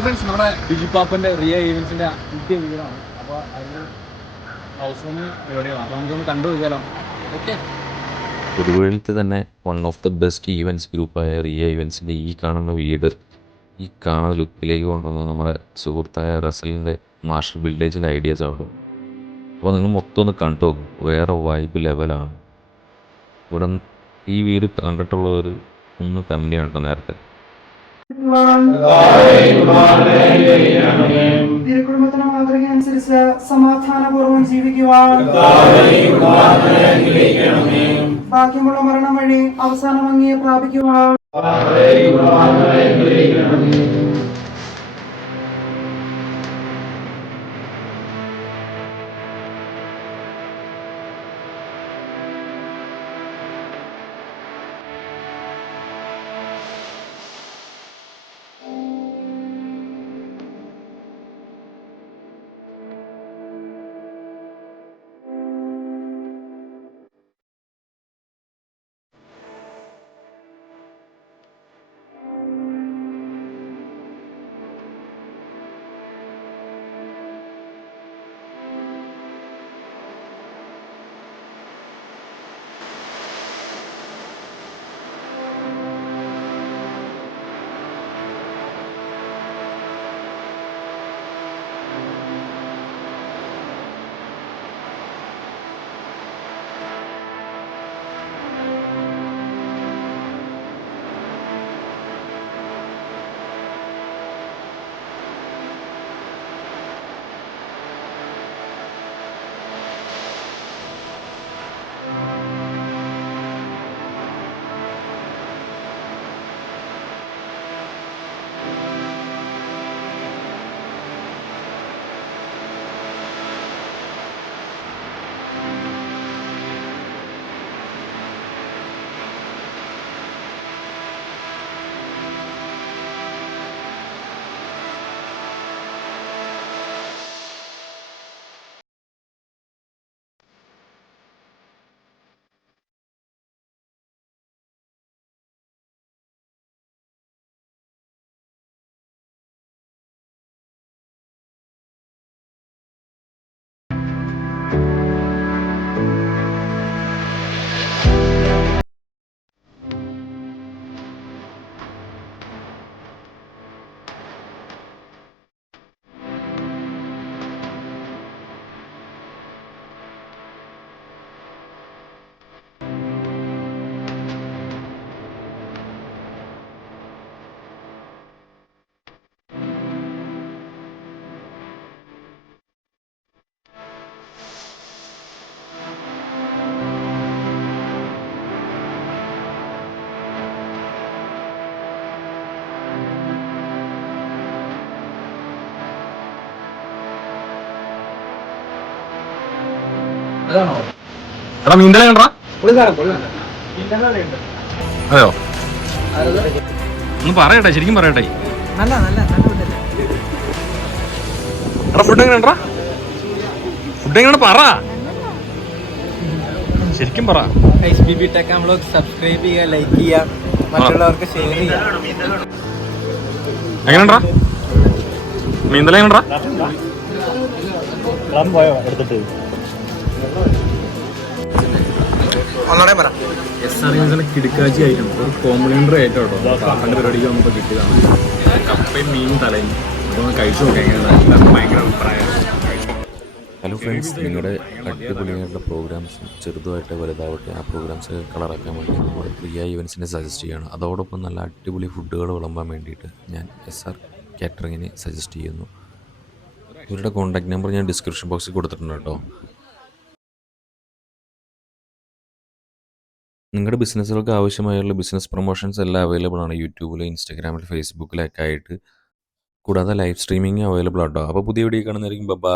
Hi friends, നമ്മുടെ ബിജുപാപ്പൻ്റെ റിയ ഈവൻസിൻ്റെ പുതിയ വീടാണ്. അപ്പോൾ അതിൽ ഹൗസ് വാമിങ് പരിപാടികളാണ്. അപ്പോൾ നമുക്കൊന്ന് കണ്ടു നോക്കിയാലോ. ഓക്കെ. തൊടുപുഴയിലത്തെ തന്നെ one of the best events ഗ്രൂപ്പായ റിയ ഈവൻസിൻ്റെ ഈ കാണുന്ന വീട് ഈ കാണുന്ന ലുക്കിലേക്ക് കൊണ്ടുവന്ന നമ്മുടെ സുഹൃത്തായ റസലിൻ്റെ മാർഷൽ വില്ലേജിൻ്റെ ഐഡിയാസ് ആണ്. അപ്പോൾ നിങ്ങൾ മൊത്തം ഒന്ന് കണ്ടു നോക്കും, വേറെ വൈബ് ലെവലാണ്. ഇവിടെ ഈ വീട് കണ്ടിട്ടുള്ളവർ ഒന്ന് തന്നെയാണ് കേട്ടോ നേരത്തെ. തിരുക്കുടുംബത്തിന് മാതൃകയനുസരിച്ച് സമാധാനപൂർവ്വം ജീവിക്കുവാൻ ബാക്കിയുള്ള മരണം വഴി അവസാന ഭംഗിയെ പ്രാപിക്കുവാൻ അതാണോ? എടാ മീൻതല കണ്ടാ? അതെയോ? ഒന്ന് പറയട്ടെ, ശരിക്കും പറയട്ടെ. എടാ ഫുഡ് എങ്ങനെയാ? ഫുഡ് എങ്ങനെയാണ് പറ, ശരിക്കും പറ. HBB ടെക് നമ്മൾ സബ്സ്ക്രൈബ് ചെയ്യുക, ലൈക്ക് ചെയ്യുക, മറ്റുള്ളവർക്ക് ഷെയർ ചെയ്യുക. എങ്ങനെയാ മീൻതല എങ്ങനെയാ? കിടക്കാച്ചി ആയിട്ടും ഒരു കോംപ്ലിമെന്ററി ആയിട്ടോ കാപ്പന്റെ പരിപാടിക്ക് വന്നപ്പോൾ കിട്ടിയതാണ് കപ്പയും മീൻ തലയും. അപ്പോൾ ഒന്ന് കഴിച്ചു നോക്കാം എങ്ങനെയാണ്, ഭയങ്കര അഭിപ്രായം. ഹലോ ഫ്രണ്ട്സ്, നിങ്ങളുടെ അടിപൊളിയായിട്ടുള്ള പ്രോഗ്രാംസും ചെറുതായിട്ട് വലുതാവട്ടെ ആ പ്രോഗ്രാംസ് കളറാക്കാൻ വേണ്ടി നമ്മൾ റിയ ഈവൻസിനെ സജസ്റ്റ് ചെയ്യണം. അതോടൊപ്പം നല്ല അടിപൊളി ഫുഡുകൾ വിളമ്പാൻ വേണ്ടിയിട്ട് ഞാൻ SR കാറ്ററിങ്ങിനെ സജസ്റ്റ് ചെയ്യുന്നു. ഇവരുടെ കോൺടാക്ട് നമ്പർ ഞാൻ ഡിസ്ക്രിപ്ഷൻ ബോക്സിൽ കൊടുത്തിട്ടുണ്ട് കേട്ടോ. നിങ്ങളുടെ ബിസിനസ്സുകൾക്ക് ആവശ്യമായുള്ള ബിസിനസ് പ്രൊമോഷൻസ് എല്ലാം അവൈലബിൾ ആണ് യൂട്യൂബിൽ, ഇൻസ്റ്റാഗ്രാമിൽ, ഫേസ്ബുക്കിലൊക്കെ ആയിട്ട്. കൂടാതെ ലൈവ് സ്ട്രീമിംഗ് അവൈലബിൾ ആട്ടോ. അപ്പോൾ പുതിയ വീഡിയോ കാണുന്നതായിരിക്കും. ബൈ.